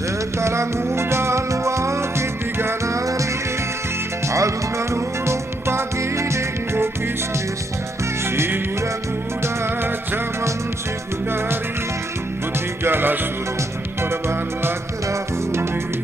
Sekarang udah luar tiga nari, alun nanurung pagi denggo kismis. Si muda-muda zaman si Gundari, butigala surung perban lakrafuri.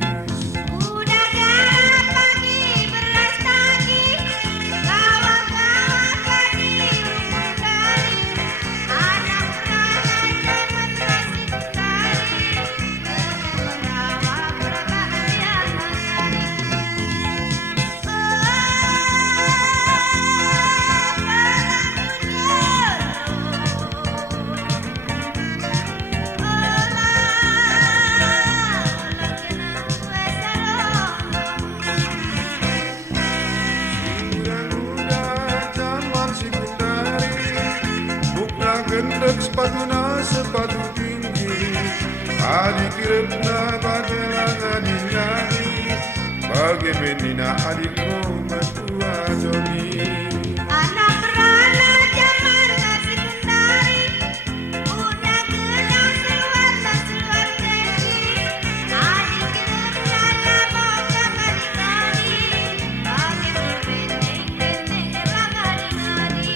Sepatuna sepatu tinggi, adik kirepna bagelang adinani, bagi menina adik rumah tua Joni. Anak beranak zaman masih Gundari, udah gelang seluar tinggi, adik kirepna bagelang adinani, bagi meneng elang adinani.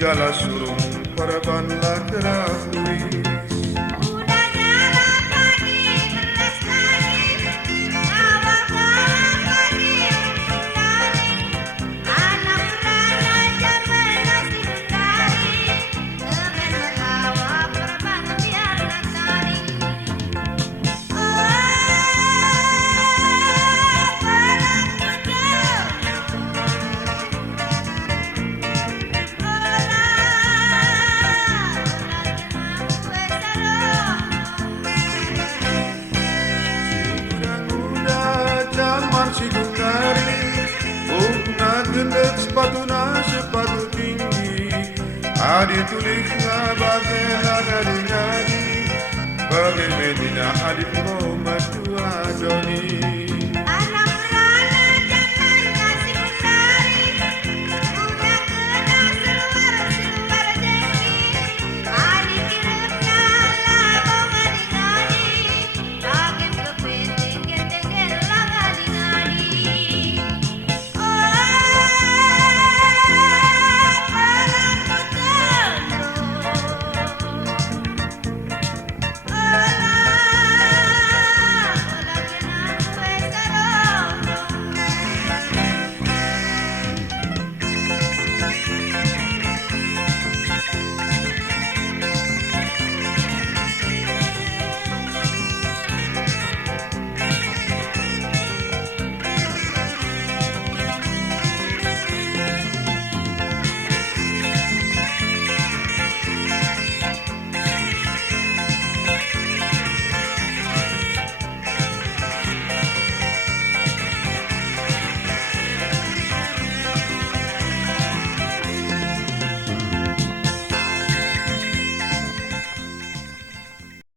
Gala surung perban lakrafuri. Udah jalan pagi berlestari, awal jalan pagi Gundari, anak beranak zaman masih Gundari, kemen melawa perban biar lestari. Si Gundari, na gendek sepatu tinggi, adik tulis na bagelang adinani, bagi menina adik rumah tua Joni.